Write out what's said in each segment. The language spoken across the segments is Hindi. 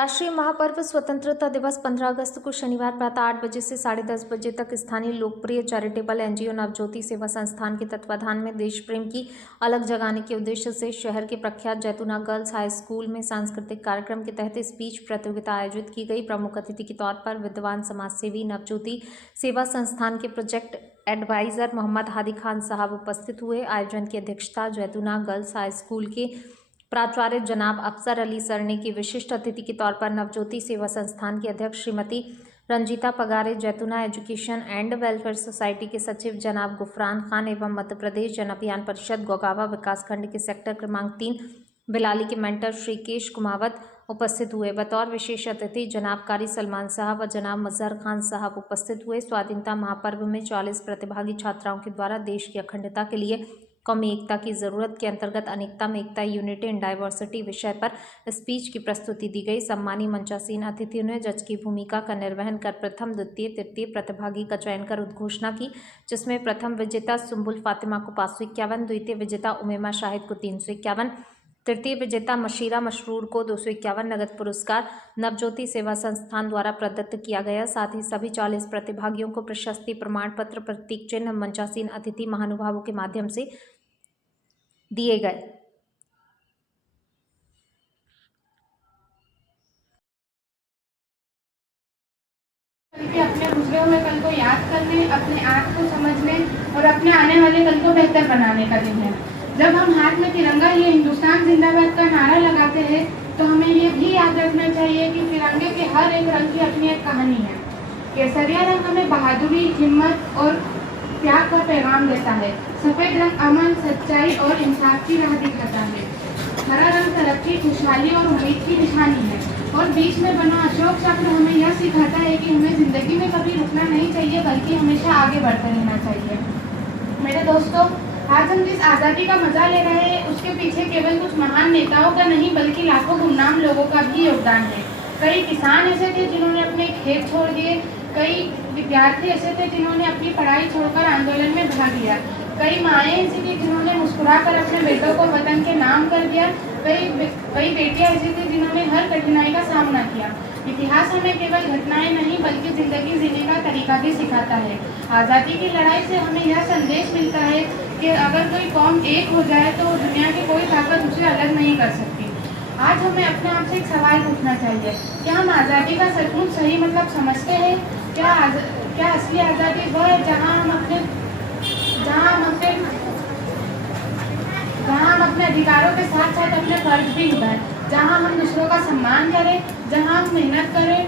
राष्ट्रीय महापर्व स्वतंत्रता दिवस 15 अगस्त को शनिवार प्रातः 8 बजे से 10:30 बजे तक स्थानीय लोकप्रिय चैरिटेबल एनजीओ नवज्योति सेवा संस्थान के तत्वाधान में देश प्रेम की अलग जगाने के उद्देश्य से शहर के प्रख्यात जैतूना गर्ल्स हाई स्कूल में सांस्कृतिक कार्यक्रम के तहत स्पीच प्रतियोगिता आयोजित की गई। प्रमुख अतिथि के तौर पर विद्वान समाजसेवी नवज्योति सेवा संस्थान के प्रोजेक्ट एडवाइजर मोहम्मद हादी खान साहब उपस्थित हुए। आयोजन की अध्यक्षता जैतूना गर्ल्स हाई स्कूल के प्राचार्य जनाब अफसर अली सर ने की। विशिष्ट अतिथि के तौर पर नवज्योति सेवा संस्थान की अध्यक्ष Shrimati Ranjita Pagare, Jaituna education and welfare society के सचिव जनाब गुफरान खान एवं मध्य प्रदेश जन अभियान परिषद गोगावा विकासखंड के सेक्टर क्रमांक 3 बिलाली के मेंटर श्री केश कुमावत उपस्थित हुए। बतौर विशेष अतिथि जनाब कारी सलमान साहब व जनाब मजहर खान साहब उपस्थित हुए। स्वाधीनता महापर्व में 40 प्रतिभागी छात्राओं के द्वारा देश की अखंडता के लिए कौमी एकता की जरूरत के अंतर्गत अनेकता में एकता यूनिटी इन डाइवर्सिटी विषय पर स्पीच की प्रस्तुति दी गई। सम्मानी मंचासीन अतिथियों ने जज की भूमिका का निर्वहन कर प्रथम, द्वितीय, तृतीय प्रतिभागी का चयन कर उद्घोषणा की, जिसमें प्रथम विजेता सुम्बुल फातिमा को 551, द्वितीय विजेता उमेमा शाहिद को 351, तृतीय विजेता मशीरा मशरूर को 251 नगद पुरस्कार नवज्योति सेवा संस्थान द्वारा प्रदत्त किया गया। साथ ही सभी 40 प्रतिभागियों को प्रशस्ति, प्रमाण पत्र, प्रतीक चिन्ह मंचासीन अतिथि महानुभावों के माध्यम से दिए गए। अपने गुजरे हुए कल को याद करने, अपने आप को समझने और अपने आने वाले कल को बेहतर बनाने का दिन है। जब हम हाथ में तिरंगा ये हिंदुस्तान जिंदाबाद का नारा लगाते हैं तो हमें ये भी याद रखना चाहिए कि तिरंगे के हर एक रंग की अपनी एक कहानी है। केसरिया रंग हमें बहादुरी, हिम्मत और त्याग का पैगाम देता है। सफेद रंग अमन, सच्चाई और इंसाफ की राह दिखाता है। हरा रंग तरक्की, खुशहाली और उम्मीद की निशानी है। और बीच में बना अशोक चक्र हमें यह सिखाता है कि हमें जिंदगी में कभी रुकना नहीं चाहिए, बल्कि हमेशा आगे बढ़ते रहना चाहिए। मेरे दोस्तों, आज हम जिस आज़ादी का मजा ले रहे हैं उसके पीछे केवल कुछ महान नेताओं का नहीं बल्कि लाखों गुमनाम लोगों का भी योगदान है। कई किसान ऐसे थे जिन्होंने अपने खेत छोड़ दिए, कई विद्यार्थी ऐसे थे जिन्होंने अपनी पढ़ाई छोड़कर आंदोलन में भाग लिया, कई माएँ ऐसी थी जिन्होंने मुस्कुराकर अपने बेटों को वतन के नाम कर दिया, कई बेटियां ऐसी थी जिन्होंने हर कठिनाई का सामना किया। इतिहास हमें केवल घटनाएं नहीं बल्कि जिंदगी जीने का तरीका भी सिखाता है। आज़ादी की लड़ाई से हमें यह संदेश मिलता है कि अगर कोई कौम एक हो जाए तो दुनिया की कोई ताकत उसे अलग नहीं कर सकती। आज हमें अपने आप से एक सवाल पूछना चाहिए, क्या हम आज़ादी का सचमुच सही मतलब समझते हैं? क्या असली आज़ादी वह है जहाँ हम अपने अधिकारों के साथ साथ अपने फर्ज भी निभाएं, जहाँ हम दूसरों का सम्मान करें, जहाँ हम मेहनत करें,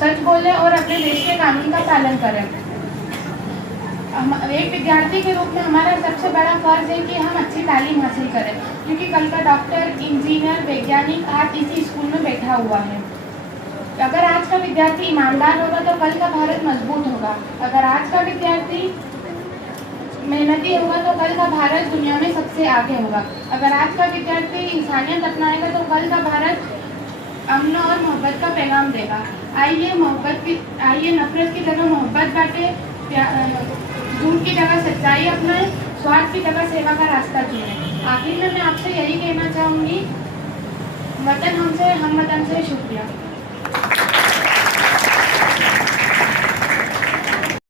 सच बोलें और अपने देश के कानून का पालन करें। एक विद्यार्थी के रूप में हमारा सबसे बड़ा फर्ज है कि हम अच्छी तालीम हासिल करें, क्योंकि कल का डॉक्टर, इंजीनियर, वैज्ञानिक आज इसी स्कूल में बैठा हुआ है। अगर आज का विद्यार्थी ईमानदार होगा तो कल का भारत मजबूत होगा। अगर आज का विद्यार्थी मेहनती होगा तो कल का भारत दुनिया में सबसे आगे होगा। अगर आज का विद्यार्थी इंसानियत अपनाएगा तो कल का भारत अमन और मोहब्बत का पैगाम देगा। आइए नफरत की जगह मोहब्बत बांटे, झूठ की जगह सच्चाई अपनाएं, स्वार्थ की जगह सेवा का रास्ता चुनें। आखिर में मैं आपसे यही कहना चाहूँगी, वतन हमसे, हम वतन से। शुक्रिया।